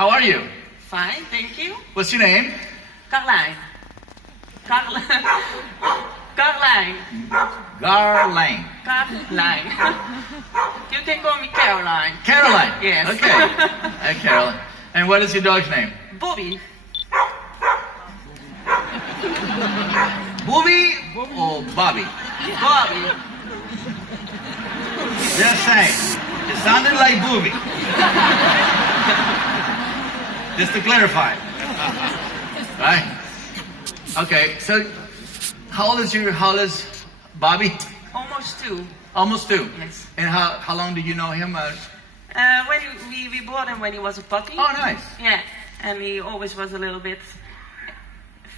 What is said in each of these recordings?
How are you? Fine, thank you. What's your name? Carlijn. Carlijn. Garline. Carlijn. You can call me Caroline. Caroline. Yes. Okay. Hi, Caroline. And what is your dog's name? Bobby. Booby or Bobby? Bobby. Just saying. It sounded like Booby. Just to clarify. Right? Okay, so how old is Bobby? Almost 2. Almost 2. Yes. And how long do you know him? When we bought him when he was a puppy. Oh, nice. Yeah, and he always was a little bit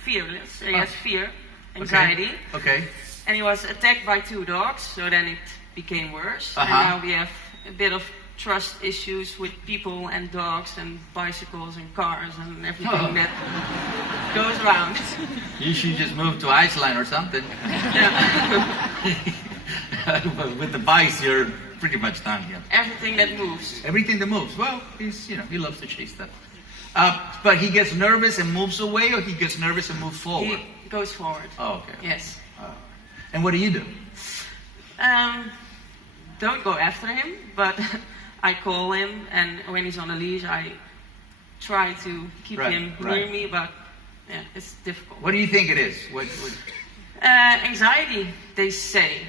fearless. He has fear, anxiety. Okay. And he was attacked by 2 dogs, so then it became worse. And Uh-huh. now we have a bit of trust issues with people and dogs and bicycles and cars and everything that goes around. You should just move to Iceland or something. Yeah. With the bikes, you're pretty much done here. Everything that moves. Everything that moves. Well, he loves to chase stuff. But he gets nervous and moves away, or he gets nervous and moves forward? He goes forward. Oh, okay. Yes. And what do you do? Don't go after him, but I call him, and when he's on a leash, I try to keep him near me, but yeah, it's difficult. What do you think it is? What? Anxiety, they say,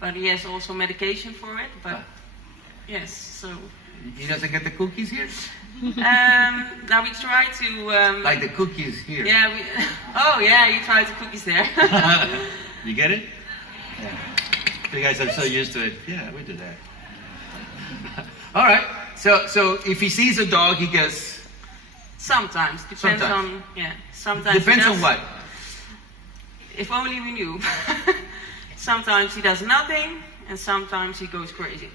but he has also medication for it. But yes, so He doesn't get the cookies here? now we try to Like the cookies here. Yeah, you tried the cookies there. You get it? Yeah. You guys are so used to it. Yeah, we do that. All right. So if he sees a dog, he gets. Sometimes depends on Sometimes Depends on what? If only we knew. Sometimes he does nothing, and sometimes he goes crazy.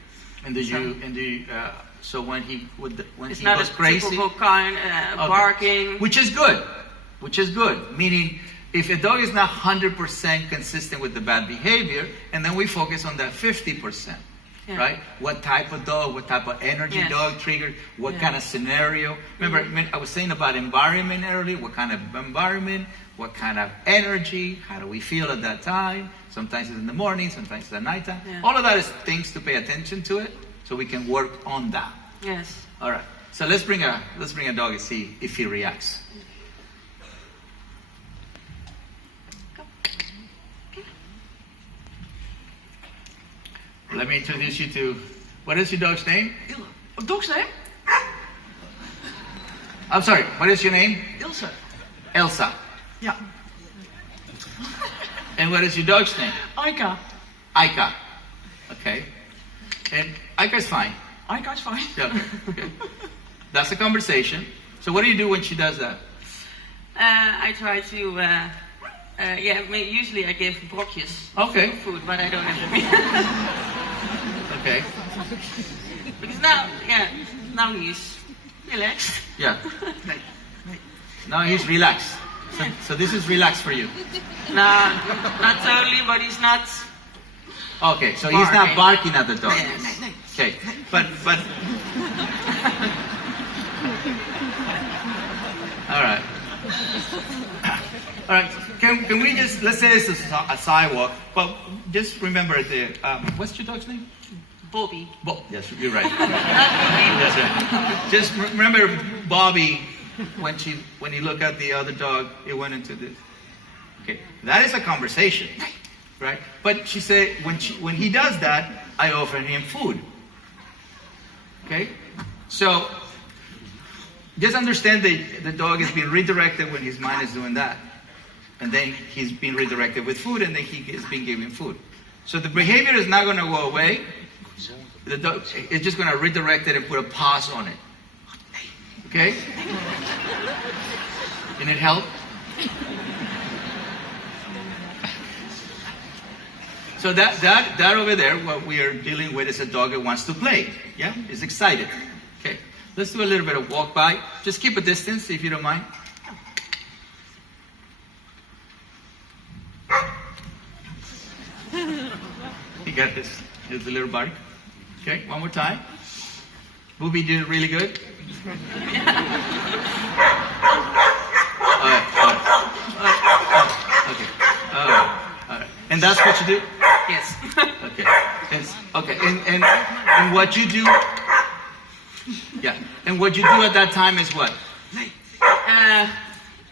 So when he It's he not goes a crazy, typical kind barking. which is good. Meaning, if a dog is not 100% consistent with the bad behavior, and then we focus on that 50%, right? What type of dog, what type of energy dog triggered, what kind of scenario. Remember, I was saying about environment earlier, what kind of environment, what kind of energy, how do we feel at that time? Sometimes it's in the morning, sometimes it's at nighttime. Yeah. All of that is things to pay attention to it, so we can work on that. Yes. All right. So let's bring a dog and see if he reacts. Let me introduce you to, what is your dog's name? Dog's name? I'm sorry, what is your name? Ilse. Elsa. Yeah. And what is your dog's name? Aika. Aika. Okay. And Aika's fine. Aika's fine. Yeah, okay. That's a conversation. So what do you do when she does that? I try to, usually I give brokjes. Okay. Food, but I don't have any. Okay. Because now he's relaxed. Yeah. Now he's relaxed. So this is relaxed for you. No, not totally, but he's not. Okay, so he's not barking at the dog. Yes. Okay, but. All right. All right. Can we just, let's say it's a sidewalk, but just remember what's your dog's name? Bobby. Yes, you're right. Not Bobby. That's right. Just remember Bobby, when he looked at the other dog, it went into this. Okay, that is a conversation, right? But she said when he does that, I offer him food. Okay, so just understand that the dog is being redirected when his mind is doing that, and then he's being redirected with food, and then he is being given food. So the behavior is not going to go away. The dog is just going to redirect it and put a pause on it. Okay? Can it help? So that over there, what we are dealing with is a dog that wants to play. Yeah? Is excited. Okay. Let's do a little bit of walk by. Just keep a distance if you don't mind. You got this. Here's the little bark. Okay, one more time. Booby did really good. Okay. All right. And that's what you do? Yes. Okay. Okay. And what you do? Yeah. And what you do at that time is what?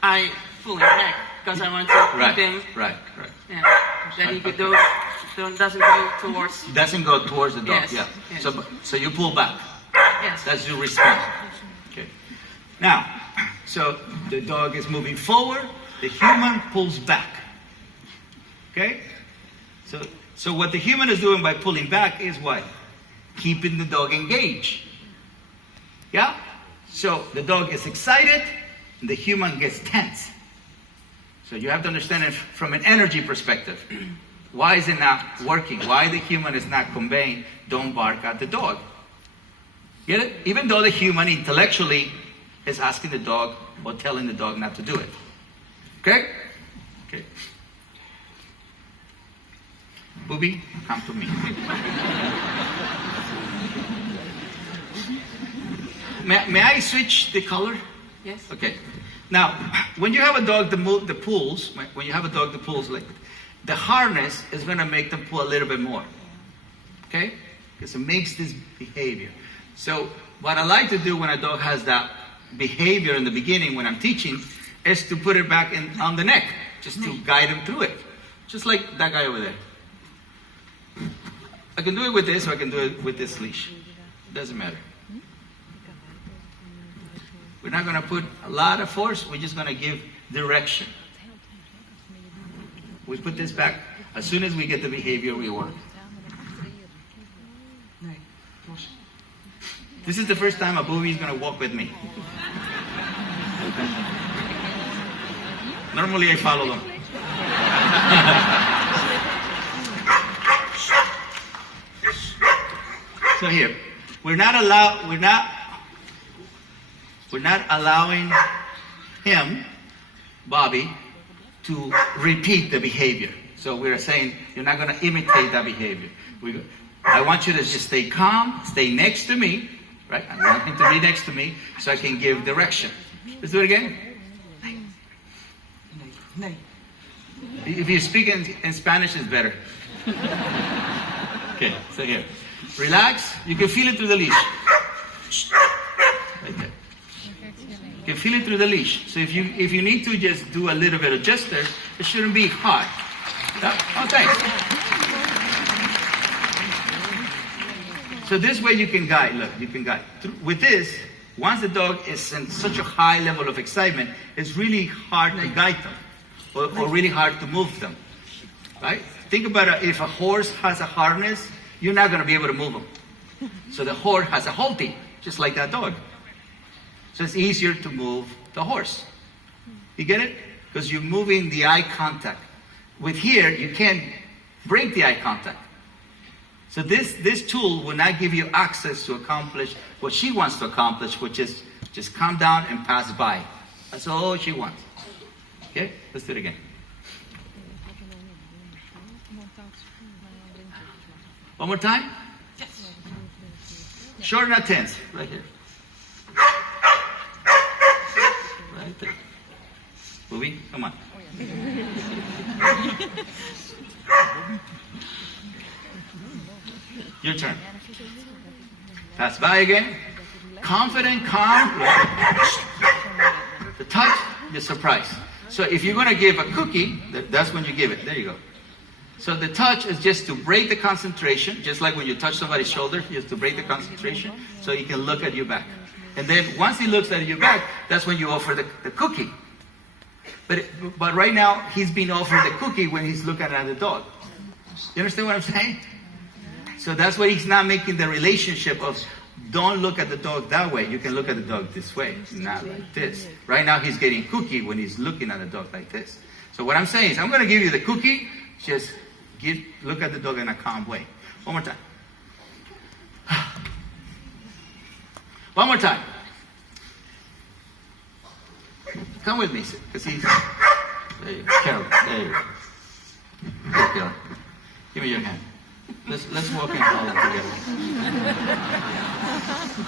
I pull him back because I want to keep him. Right. Yeah. That he doesn't go towards. Doesn't go towards the dog. Yes. Yeah. Yes. So you pull back. Yes. That's your response. Okay. Now, so the dog is moving forward. The human pulls back. Okay. So what the human is doing by pulling back is what? Keeping the dog engaged. Yeah? So the dog is excited, and the human gets tense. So you have to understand it from an energy perspective. Why is it not working? Why the human is not conveying, don't bark at the dog? Get it? Even though the human intellectually is asking the dog or telling the dog not to do it. Okay? Okay. Booby, come to me. May I switch the color? Yes. Okay. Now, when you have a dog that pulls, when you have a dog that pulls, like the harness is going to make them pull a little bit more. Okay? Because it makes this behavior. So what I like to do when a dog has that behavior in the beginning when I'm teaching is to put it back on the neck, just to guide him through it. Just like that guy over there. I can do it with this or I can do it with this leash. Doesn't matter. We're not going to put a lot of force. We're just going to give direction. We put this back. As soon as we get the behavior, we work. This is the first time a booby is going to walk with me. Normally I follow them. So here, we're not allowing him, Bobby, to repeat the behavior. So we're saying you're not going to imitate that behavior. I want you to just stay calm, stay next to me, right? I want him to be next to me so I can give direction. Let's do it again. If you speak in Spanish, it's better. Okay, so here. Relax. You can feel it through the leash. Right there. You can feel it through the leash. So if you need to just do a little bit of gesture, it shouldn't be hard. Oh, thanks. So this way you can guide. Look, you can guide. With this, once the dog is in such a high level of excitement, it's really hard to guide them. Or really hard to move them. Right? Think about it. If a horse has a harness, you're not going to be able to move them. So the horse has a halting, just like that dog. So it's easier to move the horse. You get it? Because you're moving the eye contact. With here, you can't break the eye contact. So this tool will not give you access to accomplish what she wants to accomplish, which is just come down and pass by. That's all she wants. Okay? Let's do it again. One more time? Yes. Short, not tense. Right here. Right there. Booby, come on. Your turn. Pass by again. Confident, calm. The touch, the surprise. So if you're going to give a cookie, that's when you give it. There you go. So the touch is just to break the concentration, just like when you touch somebody's shoulder, just to break the concentration so he can look at you back. And then once he looks at you back, that's when you offer the cookie. But right now, he's being offered the cookie when he's looking at the dog. You understand what I'm saying? So that's why he's not making the relationship of don't look at the dog that way. You can look at the dog this way, not like this. Right now, he's getting cookie when he's looking at the dog like this. So what I'm saying is, I'm going to give you the cookie. Just look at the dog in a calm way. One more time. One more time. Come with me, because he's... There you go. Carol, there you go. There you go. Give me your hand. Let's walk in Holland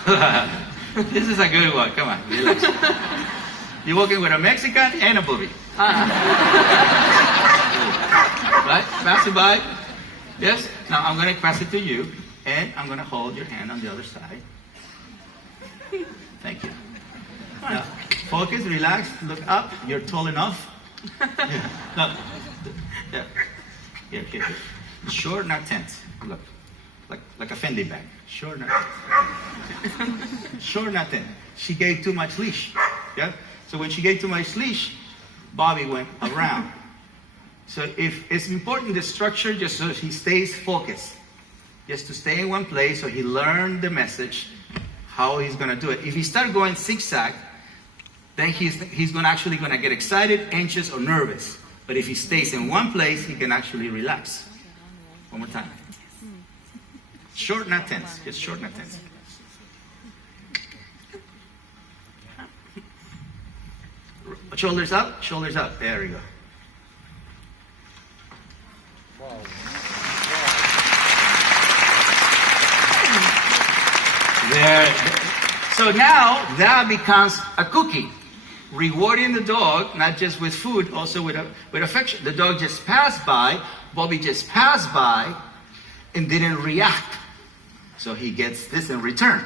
together. This is a good one. Come on, relax. You're walking with a Mexican and a booby. Right? Pass it by. Yes? Now I'm going to pass it to you, and I'm going to hold your hand on the other side. Thank you. Now, focus, relax, look up. You're tall enough. Yeah. No. Yeah. Here. Short, not tense. Look. Like a Fendi bag. Short, not tense. Short, not tense. She gave too much leash. Yeah? So when she gave too much leash, Bobby went around. So if it's important, the structure, just so he stays focused. Just to stay in one place so he learned the message, how he's going to do it. If he starts going zigzag, then he's actually going to get excited, anxious, or nervous. But if he stays in one place, he can actually relax. One more time. Short, not tense. Just short, not tense. Shoulders up, shoulders up. There we go. There. So now that becomes a cookie, rewarding the dog not just with food, also with affection. The dog just passed by, Bobby just passed by, and didn't react. So he gets this in return.